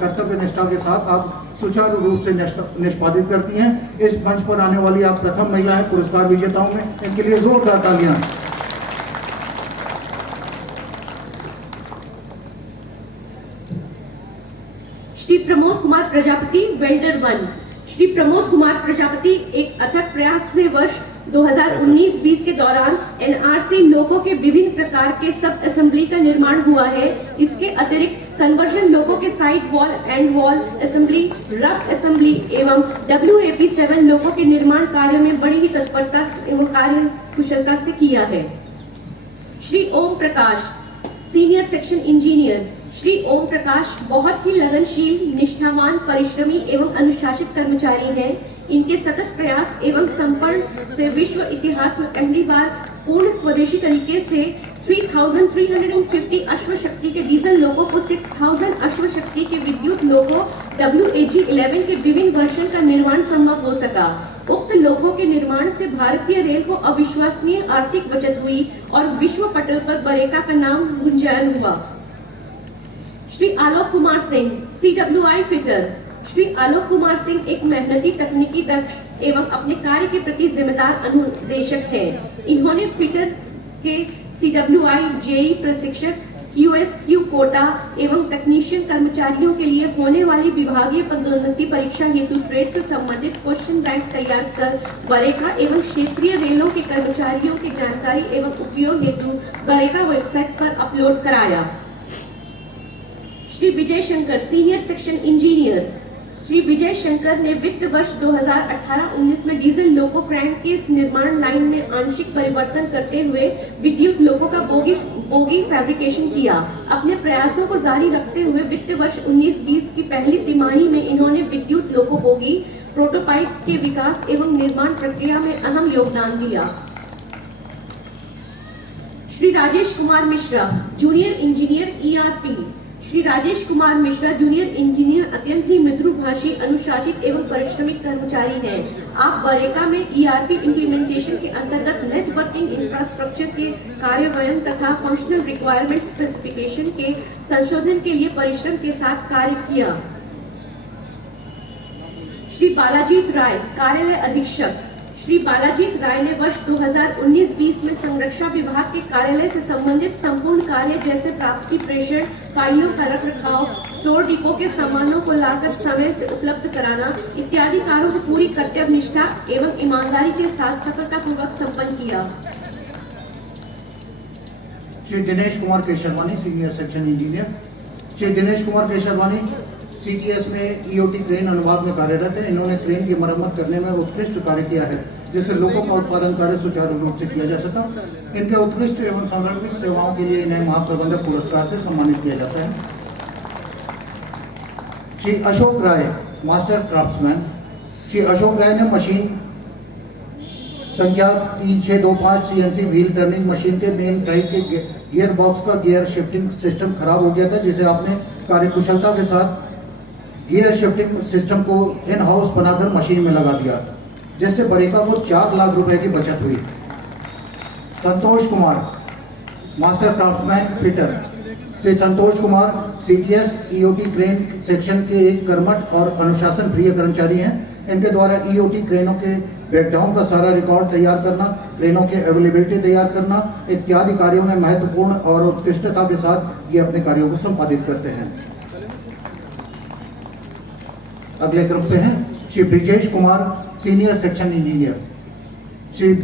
कर्तव्य निष्ठा के साथ आप सुचारू रूप से निष्पादित करती हैं। इस मंच पर आने वाली आप प्रथम महिला हैं पुरस्कार विजेताओं में। इनके लिए जोरदार तालियां। श्री प्रमोद कुमार प्रजापति, वेल्डर 1। श्री प्रमोद कुमार प्रजापति एक अथक प्रयास से वर्ष 2019-20 के दौरान NRC लोगों के विभिन्न प्रकार के सब असेंबली का निर्माण हुआ है। इसके अतिरिक्त कन्वर्जन लोगों के side wall, and wall assembly, rough assembly एवं WAP7 लोगों के निर्माण कार्यों में बड़ी ही तत्परता एवं कार्य कुशलता से किया है। Shri Om Prakash, senior section engineer. Shri Om Prakash बहुत ही लगनशील, निष्ठावान, परिश्रमी एवं अनुशासित कर्मचारी हैं। इनके सतत प्रयास एवं समर्पण से विश्व इतिहास में पहली बार पूर्ण स्वदेशी तरीके से 3350 अश्वशक्ति के डीजल लोगों को 6000 अश्वशक्ति के विद्युत लोगों WAG11 के विभिन्न वर्जन का निर्माण संभव हो सका। उक्त लोगों के निर्माण से भारतीय रेल को अविश्वसनीय आर्थिक बचत हुई और विश्व पटल पर बरेका का नाम गुंजायन हुआ। Shri Alok Kumar Singh, CWI fitter. श्री आलोक कुमार सिंह एक मेहनती, तकनीकी दक्ष एवं अपने कार्य के प्रति जिम्मेदार अनुदेशक हैं। इन्होंने फिटर के CWI JE प्रशिक्षक, QSQ कोटा एवं तकनीशियन कर्मचारियों के लिए होने वाली विभागीय पदोन्नति परीक्षा हेतु ट्रेड से संबंधित क्वेश्चन बैंक तैयार कर बरेका एवं क्षेत्रीय रेलों के कर्मचारियों की जानकारी एवं उपयोग हेतु बरेका वेबसाइट पर अपलोड कराया। Shri Vijay Shankar, senior section engineer. Shri Vijay Shankar ने वित्त वर्ष 2018-19 में डीजल लोको फ्रैंक के निर्माण लाइन में आंशिक परिवर्तन करते हुए विद्युत लोको का बोगी फैब्रिकेशन किया। अपने प्रयासों को जारी रखते हुए वित्त वर्ष 19-20 की पहली तिमाही में इन्होंने विद्युत लोको बोगी प्रोटोटाइप के विकास एवं निर्माण प्रक्रिया में अहम योगदान दिया। Shri Rajesh Kumar Mishra, junior engineer ERP। Shri Rajesh Kumar Mishra, junior engineer, अत्यंत ही मृदुभाषी, अनुशासित एवं परिश्रमिक कर्मचारी हैं। आप बरेका में ERP इम्प्लीमेंटेशन के अंतर्गत नेटवर्किंग इंफ्रास्ट्रक्चर के कार्यान्वयन तथा फंक्शनल रिक्वायरमेंट स्पेसिफिकेशन के संशोधन के लिए परिश्रम के साथ कार्य किया। श्री बालाजीत राय, कार्यालय अधीक्षक। श्री बालाजी राय ने वर्ष 2019-20 में संरक्षा विभाग के कार्यालय से संबंधित संपूर्ण कार्य जैसे प्राप्ति, प्रेषण, फाइलों का रखरखाव, स्टोर डिपो के सामानों को लाकर समय से उपलब्ध कराना इत्यादि कार्यों को पूरी कर्तव्य निष्ठा एवं ईमानदारी के साथ सफलतापूर्वक संपन्न किया। Shri Dinesh Kumar Kesharwani, senior section engineer. Shri Dinesh Kumar Kesharwani CTS में EOT क्रेन अनुभाग में कार्यरत है। इन्होंने क्रेन की मरम्मत करने में उत्कृष्ट कार्य किया है, जिससे लोगों का उत्पादन कार्य सुचारू रूप से किया जा सका। इनके उत्कृष्ट एवं सांगठनिक सेवाओं के लिए इन्हें महाप्रबंधक पुरस्कार से सम्मानित किया जाता है। श्री अशोक राय, मास्टर क्राफ्ट्समैन। श्री अशोक राय ने मशीन संख्या 3625 CNC व्हील टर्निंग मशीन के मेन ड्राइव के गियर बॉक्स का गियर शिफ्टिंग सिस्टम खराब हो गया था, जिसे आपने कार्यकुशलता के साथ गियर शिफ्टिंग सिस्टम को इन हाउस बनाकर मशीन में लगा दिया, जिससे बरेका को 4 लाख रुपए की बचत हुई। Santosh Kumar, master craftsman fitter. Shri Santosh Kumar CTS EOT crane section के एक कर्मठ और अनुशासन प्रिय कर्मचारी हैं। इनके द्वारा EOT क्रेनों के ब्रेकडाउन का सारा रिकॉर्ड तैयार करना, क्रेनों की अवेलेबिलिटी तैयार करना इत्यादि कार्यों में महत्वपूर्ण और उत्कृष्टता के साथ ये अपने कार्यों को संपादित करते हैं। अगले क्रम पे हैं Shri Brijesh Kumar, senior section engineer. Shri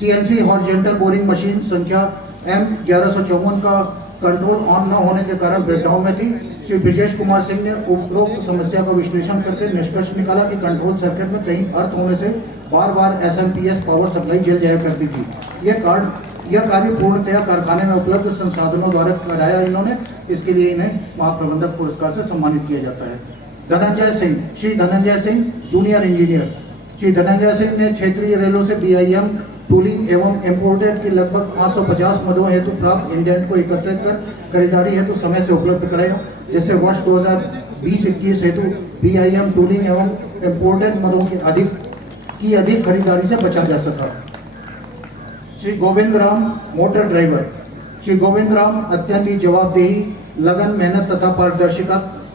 CNC horizontal boring machine संख्या M1154 का कंट्रोल ऑन न होने के कारण ब्रेकडाउन में थी। श्री ब्रिजेश कुमार सिंह ने उपरोक्त समस्या का विश्लेषण करके निष्कर्ष निकाला कि कंट्रोल सर्किट में कहीं अर्थ होने से बार बार SMPS पावर सप्लाई जल जाया करती थी। यह कार्य पूर्णतया कारखाने में उपलब्ध संसाधनों द्वारा कराया इन्होंने। इसके लिए इन्हें महाप्रबंधक पुरस्कार से सम्मानित किया जाता है। Dhananjay Singh, Shri Dhananjay Singh, junior engineer. श्री धनंजय सिंह ने क्षेत्रीय रेलों से BIM टूलिंग एवं इम्पोर्टेड की लगभग 550 मदों हेतु प्राप्त इंडेंट को एकत्रित कर खरीदारी हेतु समय से उपलब्ध कराया, जिससे वर्ष 2020-21 हेतु BIM टूलिंग एवं इम्पोर्टेड मदों की अधिक खरीदारी से बचा जा सका। Shri Govind Ram, motor driver. श्री गोविंद राम अत्यंत ही जवाबदेही, लगन, मेहनत तथा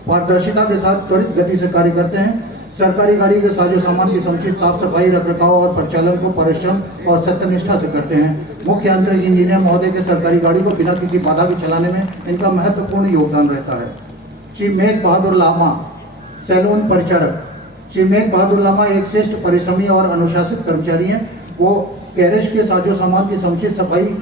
पारदर्शिता के साथ त्वरित गति से कार्य करते हैं। सरकारी गाड़ी के साजो सामान की समुचित साफ सफाई, रखरखाव और परिचालन को परिश्रम और सत्यनिष्ठा से करते हैं। मुख्य यांत्रिक इंजीनियर महोदय के सरकारी गाड़ी को बिना किसी बाधा के चलाने में इनका महत्वपूर्ण योगदान रहता है। श्री मेघ बहादुर लामा, सैलून परिचारक। श्री मेघ बहादुर लामा एक श्रेष्ठ परिश्रमी और अनुशासित कर्मचारी हैं। वो गैरेज के साजो सामान की समुचित सफाई,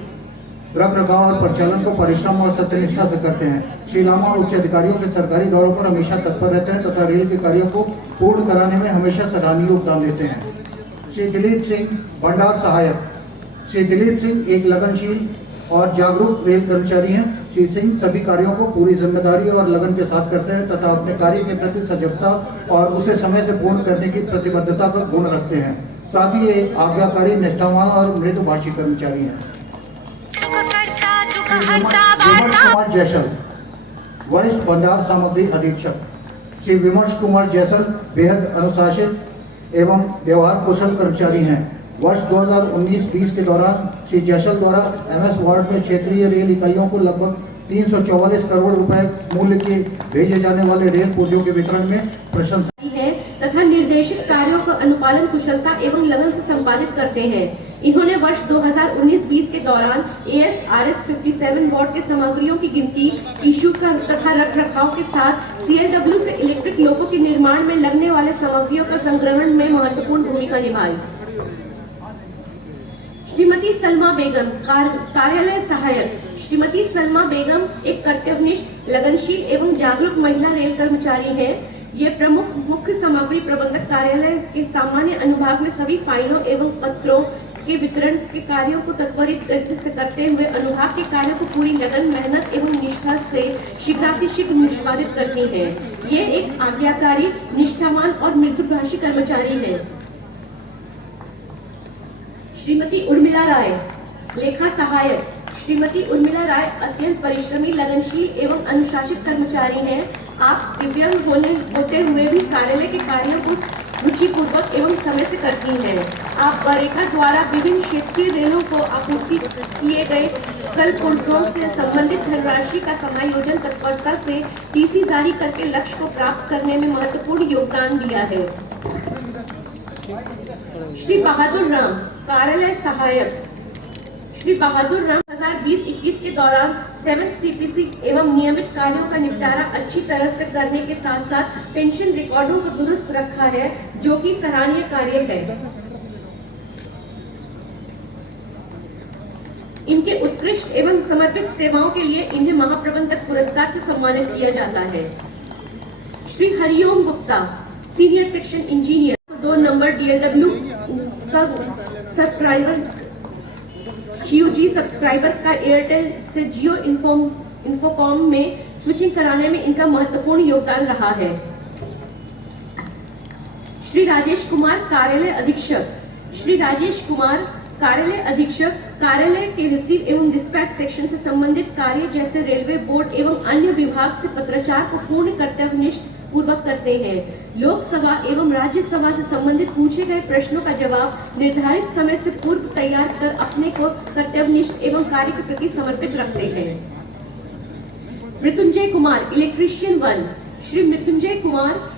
रखरखाव और परिचालन को परिश्रम और सत्यनिष्ठा से करते हैं। श्री लामा उच्च अधिकारियों के सरकारी दौरों पर हमेशा तत्पर रहते हैं तथा रेल के कार्यों को पूर्ण कराने में हमेशा सराहनीय योगदान देते हैं। श्री दिलीप सिंह, भंडार सहायक। श्री दिलीप सिंह एक लगनशील और जागरूक रेल कर्मचारी हैं। श्री सिंह सभी कार्यों को पूरी जिम्मेदारी और लगन के साथ करते हैं तथा अपने कार्य के प्रति सजगता और उसे समय से पूर्ण करने की प्रतिबद्धता का गुण रखते हैं। साथ ही एक आज्ञाकारी, निष्ठावान और मृदुभाषी कर्मचारी हैं। विमर्श कुमार जैसल, वरिष्ठ भंडार सामग्री अधीक्षक। श्री विमर्श कुमार जैसल बेहद अनुशासित एवं व्यवहार कुशल कर्मचारी हैं। वर्ष 2019-20 के दौरान श्री जैसल द्वारा MS वार्ड में क्षेत्रीय रेल इकाइयों को लगभग 344 करोड़ रुपए मूल्य के भेजे जाने वाले रेल पुर्जों के वितरण में प्रशंसा है तथा निर्देशित कार्यों का अनुपालन कुशलता एवं लगन से संपादित करते हैं। इन्होंने वर्ष 2019-20 के दौरान AS/RS 57 वाट के सामग्रियों की गिनती, टिश्यू का तथा रखरखाव के साथ CLW से इलेक्ट्रिक लोको के निर्माण में लगने वाले सामग्रियों का संग्रहण में महत्वपूर्ण भूमिका निभाई। श्रीमती सलमा बेगम, कार्यालय सहायक। श्रीमती सलमा बेगम एक कर्तव्यनिष्ठ, लगनशील एवं जागरूक महिला रेल कर्मचारी है। ये प्रमुख मुख्य सामग्री प्रबंधक कार्यालय के सामान्य अनुभाग में सभी फाइलों एवं पत्रों के वितरण के कार्यों को त्वरित गति से करते हुए अनुभाग के कार्यों को पूरी लगन, मेहनत एवं निष्ठा से शीघ्रातिशीघ्र निष्पादित करती है। ये एक आज्ञाकारी, निष्ठावान और मृदुभाषी कर्मचारी है। श्रीमती उर्मिला राय, लेखा सहायक। श्रीमती उर्मिला राय अत्यंत परिश्रमी, लगनशील एवं अनुशासित कर्मचारी हैं। आप दिव्यांग होते हुए भी कार्यालय के कार्यों को रुचिपूर्वक एवं समय से करती हैं। आप बरेका द्वारा विभिन्न क्षेत्रीय रेलों को आपूर्ति किए गए कल पुर्जों से संबंधित धनराशि का समायोजन तत्परता से TC जारी करके लक्ष्य को प्राप्त करने में महत्वपूर्ण योगदान दिया है। श्री बहादुर राम, कार्यालय सहायक। श्री बहादुर राम 2020-21 के दौरान 7 CPC एवं नियमित कार्यों का निपटारा अच्छी तरह से करने के साथ साथ पेंशन रिकॉर्डों को दुरुस्त रखा है, जो कि सराहनीय कार्य है। इनके उत्कृष्ट एवं समर्पित सेवाओं के लिए इन्हें महाप्रबंधक पुरस्कार से सम्मानित किया जाता है। Shri Hariom Gupta, senior section engineer, 2 number DLW का सब्सक्राइबर, GOG सब्सक्राइबर का एयरटेल से जियो इन्फोकॉम में स्विचिंग कराने में इनका महत्वपूर्ण योगदान रहा है। श्री राजेश कुमार, कार्यालय अधीक्षक। श्री राजेश कुमार, कार्यालय अधीक्षक, कार्यालय के रिसीव एवं डिस्पैच सेक्शन से संबंधित कार्य जैसे रेलवे बोर्ड एवं अन्य विभाग से पत्राचार को पूर्ण कर्तव्यनिष्ठ पूर्वक करते हैं। लोकसभा एवं राज्यसभा से संबंधित पूछे गए प्रश्नों का जवाब निर्धारित समय से पूर्व तैयार कर अपने को कर्तव्यनिष्ठ एवं कार्य के प्रति समर्पित रखते हैं। मृत्युंजय कुमार, इलेक्ट्रीशियन 1। श्री मृत्युंजय कुमार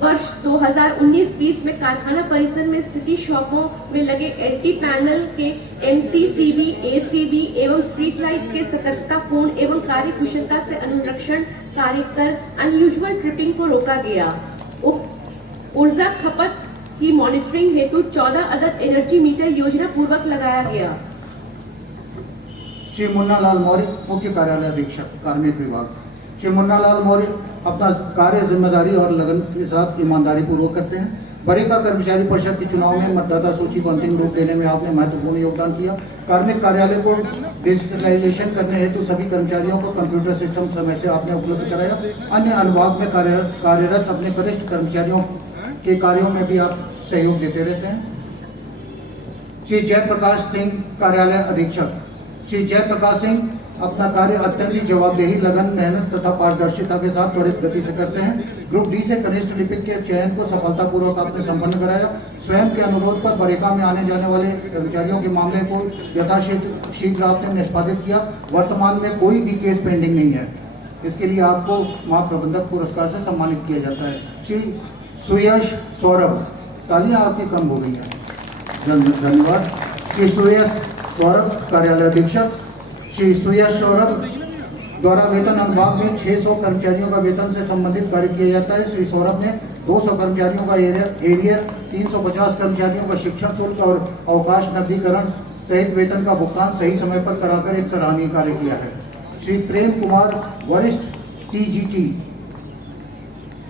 वर्ष 2019-20 में कारखाना परिसर में स्थित शॉपों में लगे LT पैनल के MCCB, ACB एवं स्ट्रीट लाइट के सतर्कतापूर्ण एवं कार्य कुशलता से अनुरक्षण कार्य कर अनयूजुअल ट्रिपिंग को रोका गया। ऊर्जा खपत की मॉनिटरिंग हेतु 14 अदद एनर्जी मीटर योजना पूर्वक लगाया गया। श्री मुन्ना लाल मौर्य, मुख्य कार्यालय अधीक्षक, कार्मिक विभाग। श्री मुन्ना लाल मौर्य अपना कार्य जिम्मेदारी और लगन के साथ ईमानदारी पूर्वक करते हैं। बरेका कर्मचारी परिषद के चुनाव में मतदाता सूची को अंतिम रूप देने में आपने महत्वपूर्ण योगदान किया। कार्मिक कार्यालय को डिजिटलाइजेशन करने हेतु सभी कर्मचारियों को कंप्यूटर सिस्टम समय से आपने उपलब्ध कराया। अन्य अनुभाग में कार्यरत अपने वरिष्ठ कर्मचारियों के कार्यों में भी आप सहयोग देते रहते हैं। श्री जयप्रकाश सिंह, कार्यालय अधीक्षक। श्री जयप्रकाश सिंह अपना कार्य अत्यंत ही जवाबदेही, लगन, मेहनत तथा पारदर्शिता के साथ त्वरित गति से करते हैं। ग्रुप डी से कनिष्ठ लिपिक के चयन को सफलतापूर्वक आपने संपन्न कराया। स्वयं के अनुरोध पर बरेका में आने जाने वाले कर्मचारियों के मामले को यथाशीघ्र आपने निष्पादित किया। वर्तमान में कोई भी केस पेंडिंग नहीं है। इसके लिए आपको महाप्रबंधक पुरस्कार से सम्मानित किया जाता है। श्री सुयश सौरभ, तालियां आपकी कम हो गई है, धन्यवाद। श्री सुयश सौरभ, कार्यालय अधीक्षक। श्री सुयश सौरभ द्वारा वेतन अनुभाग में 600 कर्मचारियों का वेतन से संबंधित कार्य किया जाता है। श्री सौरभ ने 200 कर्मचारियों का एरियर, 350 कर्मचारियों का शिक्षण शुल्क और अवकाश नकदीकरण सहित वेतन का भुगतान सही समय पर कराकर एक सराहनीय कार्य किया है। श्री प्रेम कुमार, वरिष्ठ TGT।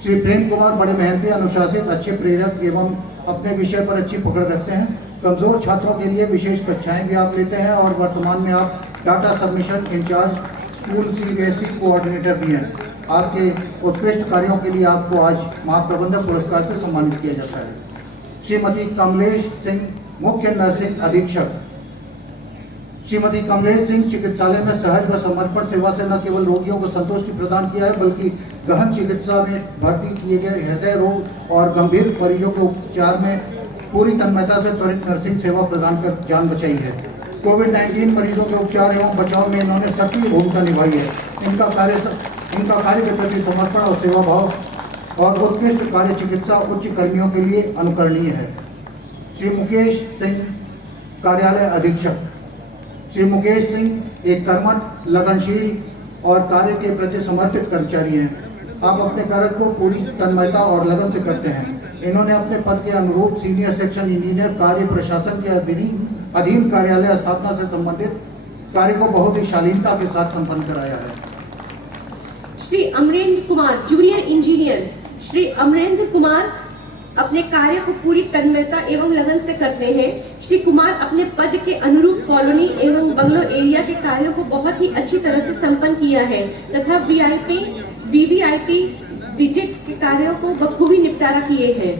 श्री प्रेम कुमार बड़े मेहनती, अनुशासित, अच्छे प्रेरक एवं अपने विषय पर अच्छी पकड़ रखते हैं। कमजोर छात्रों के लिए विशेष कक्षाएं भी आप लेते हैं और वर्तमान में आप data submission incharge, school CBSE coordinator भी हैं। आपके उत्कृष्ट कार्यों के लिए आपको आज महाप्रबंधक पुरस्कार से सम्मानित किया जाता है। श्रीमती कमलेश सिंह, मुख्य नर्सिंग अधीक्षक। श्रीमती कमलेश सिंह चिकित्सालय में सहज व समर्पण सेवा से न केवल रोगियों को संतुष्टि प्रदान किया है, बल्कि गहन चिकित्सा में भर्ती किए गए हृदय रोग और गंभीर मरीजों के उपचार में पूरी तन्मयता से त्वरित नर्सिंग सेवा प्रदान कर जान बचाई है। कोविड-19 मरीजों के उपचार एवं बचाव में इन्होंने सक्रिय भूमिका निभाई है। इनका कार्य के प्रति समर्पण और सेवा भाव और उत्कृष्ट कार्य चिकित्सा उच्च कर्मियों के लिए अनुकरणीय है। श्री मुकेश सिंह, कार्यालय अधीक्षक। श्री मुकेश सिंह एक कर्मठ, लगनशील और कार्य के प्रति समर्पित कर्मचारी हैं। आप अपने कार्य को पूरी तन्मयता और लगन से करते हैं। इन्होंने अपने पद के अनुरूप सीनियर सेक्शन इंजीनियर कार्य प्रशासन के अधीन कार्यालय स्थापना से संबंधित कार्य को बहुत ही शालीनता के साथ संपन्न कराया है। Shri Amarendra Kumar, junior engineer. श्री अमरेंद्र कुमार अपने कार्य को पूरी तन्मयता एवं लगन से करते हैं। श्री कुमार अपने पद के अनुरूप कॉलोनी एवं बंगलो एरिया के कार्यों को बहुत ही अच्छी तरह से संपन्न किया है तथा VVIP विजिट के कार्यों को बखूबी निपटारा किए हैं।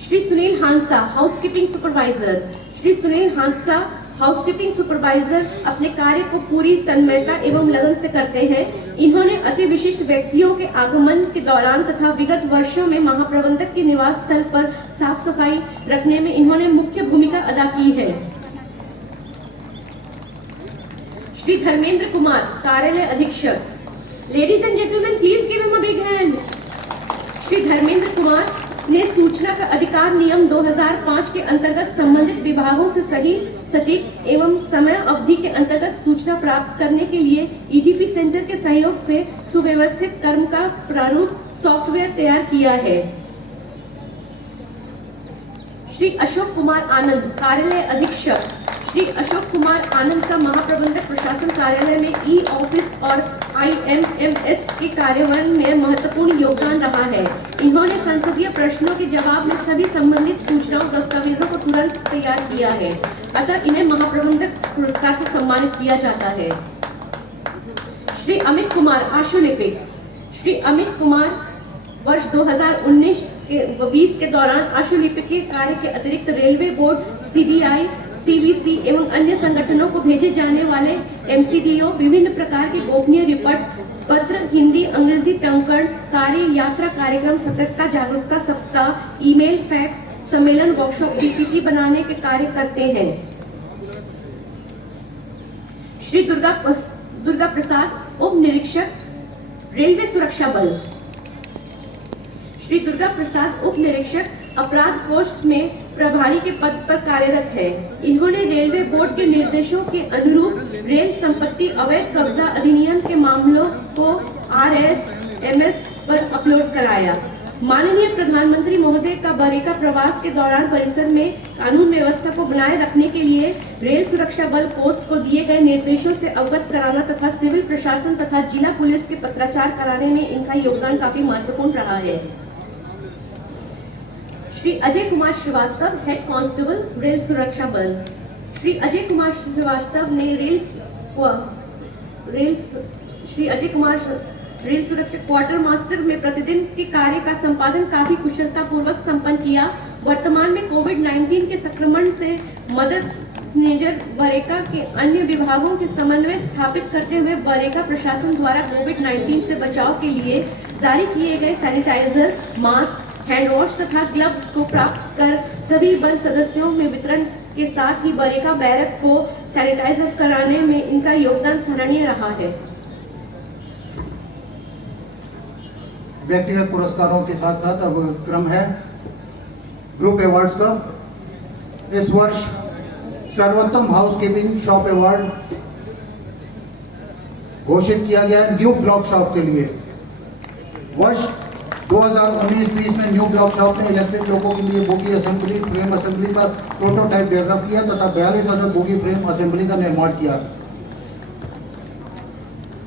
Shri Sunil Hansa, housekeeping supervisor. Shri Sunil Hansa, housekeeping supervisor अपने कार्य को पूरी तन्मयता एवं लगन से करते हैं। इन्होंने अति विशिष्ट व्यक्तियों के आगमन के दौरान तथा विगत वर्षों में महाप्रबंधक के निवास स्थल पर साफ सफाई रखने में इन्होंने मुख्य भूमिका अदा की है। श्री धर्मेंद्र कुमार, कार्यालय अधीक्षक। Ladies and gentleman, please give him a big hand. Shri Dharmendra Kumar, ने सूचना का अधिकार नियम 2005 के अंतर्गत संबंधित विभागों से सही, सटीक एवं समय अवधि के अंतर्गत सूचना प्राप्त करने के लिए ईडीपी सेंटर के सहयोग से सुव्यवस्थित कर्म का प्रारूप सॉफ्टवेयर तैयार किया है। श्री अशोक कुमार आनंद, कार्यालय अधीक्षक। श्री अशोक कुमार आनंद का महाप्रबंधक प्रशासन कार्यालय में ई ऑफिस और IMMS के कार्यान्वयन में महत्वपूर्ण योगदान रहा है। इन्होंने संसदीय प्रश्नों के जवाब में सभी संबंधित सूचनाओं दस्तावेजों को तुरंत तैयार किया है, अतः इन्हें महाप्रबंधक पुरस्कार से सम्मानित किया जाता है। श्री अमित कुमार, आशुलिपिक। श्री अमित कुमार वर्ष 2019-20 के दौरान आशुलिपिकीय कार्य के अतिरिक्त रेलवे बोर्ड, CBI, CBC एवं अन्य संगठनों को भेजे जाने वाले MCDO, विभिन्न प्रकार के गोपनीय रिपोर्ट पत्र, हिंदी अंग्रेजी टंकण कार्य, यात्रा कार्यक्रम, सतर्कता जागरूकता सप्ताह, ईमेल, फैक्स, सम्मेलन, वर्कशॉप, PPT बनाने के कार्य करते हैं। श्री दुर्गा प्रसाद, उप निरीक्षक, रेलवे सुरक्षा बल। श्री दुर्गा प्रसाद उप निरीक्षक अपराध पोस्ट में प्रभारी के पद पर कार्यरत है। इन्होंने रेलवे बोर्ड के निर्देशों के अनुरूप रेल संपत्ति अवैध कब्जा अधिनियम के मामलों को RSMS पर अपलोड कराया। माननीय प्रधानमंत्री महोदय का बरेका प्रवास के दौरान परिसर में कानून व्यवस्था को बनाए रखने के लिए रेल सुरक्षा बल पोस्ट को दिए गए निर्देशों से अवगत कराना तथा सिविल प्रशासन तथा जिला पुलिस के पत्राचार कराने में इनका योगदान काफी महत्वपूर्ण रहा है। Shri Ajay Kumar Srivastava, head constable, rail सुरक्षा बल। श्री अजय कुमार श्रीवास्तव ने रेल सुरक्षा क्वार्टर मास्टर में प्रतिदिन के कार्य का संपादन काफी कुशलता पूर्वक संपन्न किया। वर्तमान में कोविड-19 के संक्रमण से मदद नेजर बरेका के अन्य विभागों के समन्वय स्थापित करते हुए बरेका प्रशासन द्वारा कोविड-19 से बचाव के लिए जारी किए गए सैनिटाइजर, मास्क, हैंड वॉश तथा ग्लव्स को प्राप्त कर सभी बल सदस्यों में वितरण के साथ ही बरेका बैरक को सैनिटाइजर कराने में इनका योगदान सराहनीय रहा है। व्यक्तिगत पुरस्कारों के साथ साथ अब क्रम है ग्रुप अवार्ड्स का। इस वर्ष सर्वोत्तम हाउसकीपिंग शॉप अवार्ड घोषित किया गया है न्यू ब्लॉक शॉप के लिए। वर्ष 2019-20 में न्यू ब्लॉक शॉप ने इलेक्ट्रिक लोगों के लिए बोगी असेंबली, फ्रेम असेंबली का प्रोटोटाइप डेवलप किया तथा 42 अदद बोगी फ्रेम असेंबली का निर्माण किया।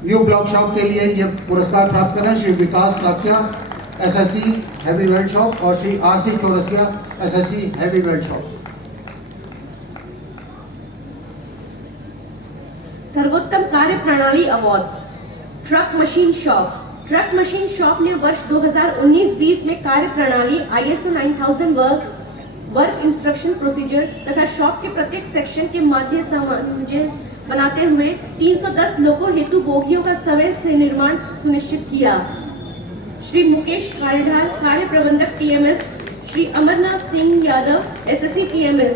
न्यू ब्लॉक शॉप के लिए यह पुरस्कार प्राप्त करें श्री विकास साख्या, SSC हैवी वेल्ड शॉप और Shri RC Chaurasia, SSC heavy weld shop. सर्वोत्तम कार्य प्रणाली award truck machine shop. Truck machine shop ने वर्ष 2019-20 में कार्य प्रणाली ISO 9000 वर्क इंस्ट्रक्शन प्रोसीजर तथा शॉप के प्रत्येक सेक्शन के माध्यम सामंजस्य बनाते हुए 310 लोगों हेतु बोगियों का समय से निर्माण सुनिश्चित किया। श्री मुकेश कार्यढाल, कार्य प्रबंधक TMS। Shri Amarnath Singh Yadav, SSC TMS।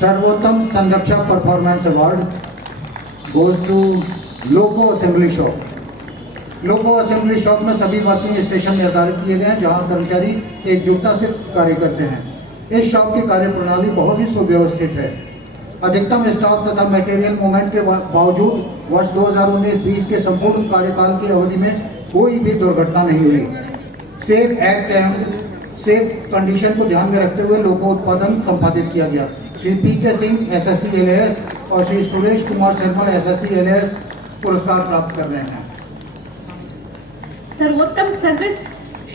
सर्वोत्तम संरक्षा performance award goes to loco assembly shop. Loco assembly shop में सभी वर्किंग स्टेशन निर्धारित किए गए हैं जहां कर्मचारी एकजुटता से कार्य करते हैं। इस शॉप की कार्य प्रणाली बहुत ही सुव्यवस्थित है। अधिकतम स्टॉक तथा मटेरियल मूवमेंट के बावजूद वर्ष 2019-20 के संपूर्ण कार्यकाल की अवधि में कोई भी दुर्घटना नहीं हुई। Safe act and safe condition को ध्यान में रखते हुए लोको उत्पादन संपादित किया गया। Shri PK Singh, SSC LAS और श्री सुरेश कुमार शर्मा, SSC LAS पुरस्कार प्राप्त कर रहे हैं। सर्वोत्तम service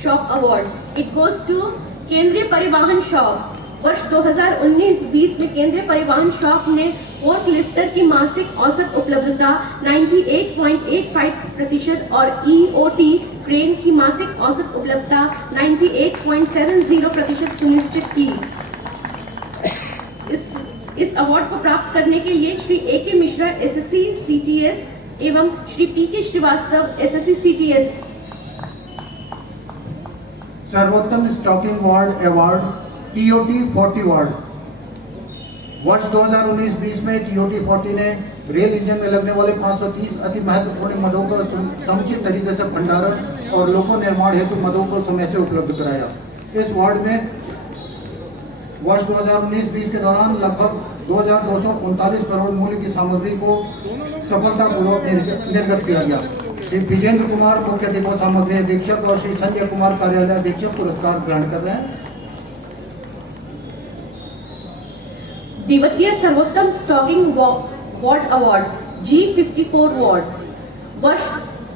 shop award it goes to केंद्रीय परिवहन शॉप। वर्ष 2019-20 में केंद्रीय परिवहन शॉप ने फोर्क लिफ्टर की मासिक औसत उपलब्धता 98.85% और EOT क्रेन की मासिक औसत उपलब्धता 98.70% सुनिश्चित की। इस अवार्ड को प्राप्त करने के लिए Shri AK Mishra, SSC CTS एवं Shri PK Srivastava, SSC CTS। सर्वोत्तम stocking ward award TOT 40 ward. वर्ष 2019-20 में TOT 40 ने रेल इंजन में लगने वाले 530 अति महत्वपूर्ण मदों का समुचित तरीके से भंडारण और लोको निर्माण हेतु मदों को समय से उपलब्ध कराया। इस वार्ड में वर्ष 2019-20 के दौरान लगभग 2239 करोड़ मूल्य की सामग्री को सफलतापूर्वक निर्गत किया गया। श्री विजेंद्र कुमार मुख्य डिपो सामग्री अधीक्षक और श्री संजय कुमार कार्यालय अधीक्षक पुरस्कार ग्रहण कर रहे हैं। द्वितीय सर्वोत्तम stocking ward award G54 ward. वर्ष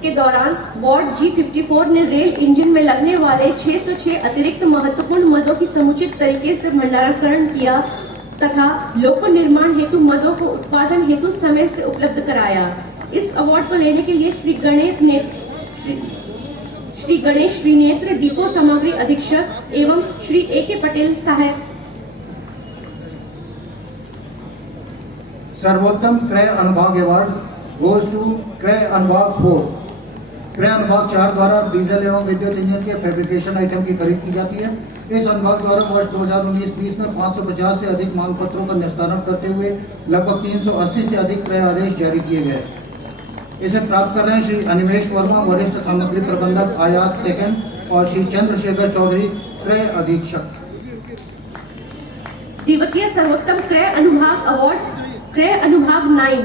के दौरान वार्ड G54 ने रेल इंजन में लगने वाले 606 अतिरिक्त महत्वपूर्ण मदों की समुचित तरीके से भंडारण किया तथा लोक निर्माण हेतु मदों को उत्पादन हेतु समय से उपलब्ध कराया। इस अवार्ड को लेने के लिए श्री गणेश श्रीनेत्र डिपो सामग्री अधीक्षक एवं श्री AK पटेल साहब। सर्वोत्तम क्रय अनुभाग अवार्ड गोज टू क्रय अनुभाग 4। क्रय अनुभाग 4 द्वारा डीजल एवं विद्युत इंजन के फैब्रिकेशन आइटम की खरीद की जाती है। इस अनुभाग द्वारा वर्ष 2019-20 में 550 से अधिक मांग पत्रों का निस्तारण करते हुए लगभग 380 से अधिक क्रय आदेश जारी किए गए। इसे प्राप्त कर रहे हैं श्री अनिमेश वर्मा वरिष्ठ सामग्री प्रबंधक आयात सेकंड और श्री चंद्रशेखर चौधरी क्रय अधीक्षक। द्वितीय सर्वोत्तम क्रय अनुभाग अवार्ड क्रय अनुभाग 9।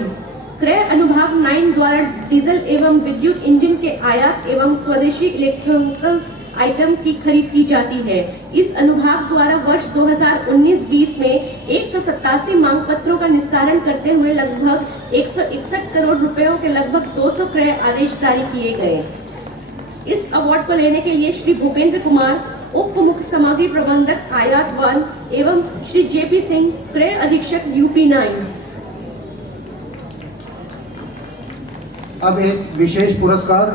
क्रय अनुभाग 9 द्वारा डीजल एवं विद्युत इंजन के आयात एवं स्वदेशी इलेक्ट्रॉनिक्स आइटम की खरीद की जाती है। इस अनुभाग द्वारा वर्ष 2019-20 में 187 मांग पत्रों का निस्तारण करते हुए लगभग 161 करोड़ रुपयों के लगभग 200 क्रय आदेश जारी किए गए। इस अवार्ड को लेने के लिए श्री भूपेंद्र कुमार उप मुख्य सामग्री प्रबंधक आयात 1 एवं श्री JP सिंह क्रय अधीक्षक UP 9। अब एक विशेष पुरस्कार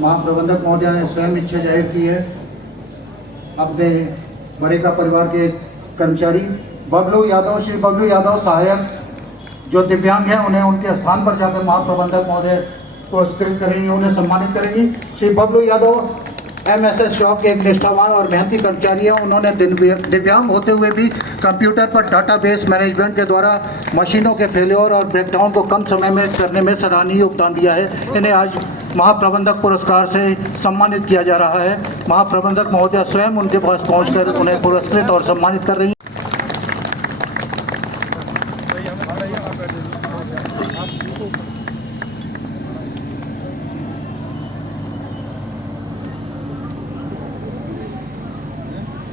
महाप्रबंधक महोदय ने स्वयं इच्छा जाहिर की है। अपने बरेका परिवार के कर्मचारी बबलू यादव, श्री बबलू यादव सहायक जो दिव्यांग हैं, उन्हें उनके स्थान पर जाकर महाप्रबंधक महोदय पुरस्कृत करेंगे, उन्हें सम्मानित करेंगी। श्री बबलू यादव MSS शॉप के एक निष्ठावान और मेहनती कर्मचारी हैं। उन्होंने दिव्यांग होते हुए भी कंप्यूटर पर डाटाबेस मैनेजमेंट के द्वारा मशीनों के फेल्योर और ब्रेकडाउन को कम समय में करने में सराहनीय योगदान दिया है। इन्हें आज महाप्रबंधक पुरस्कार से सम्मानित किया जा रहा है। महाप्रबंधक महोदय स्वयं उनके पास पहुंचकर उन्हें पुरस्कृत और सम्मानित कर रही हैं।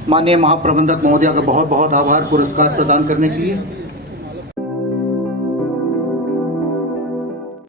माननीय महाप्रबंधक महोदय का बहुत बहुत आभार पुरस्कार प्रदान करने के लिए।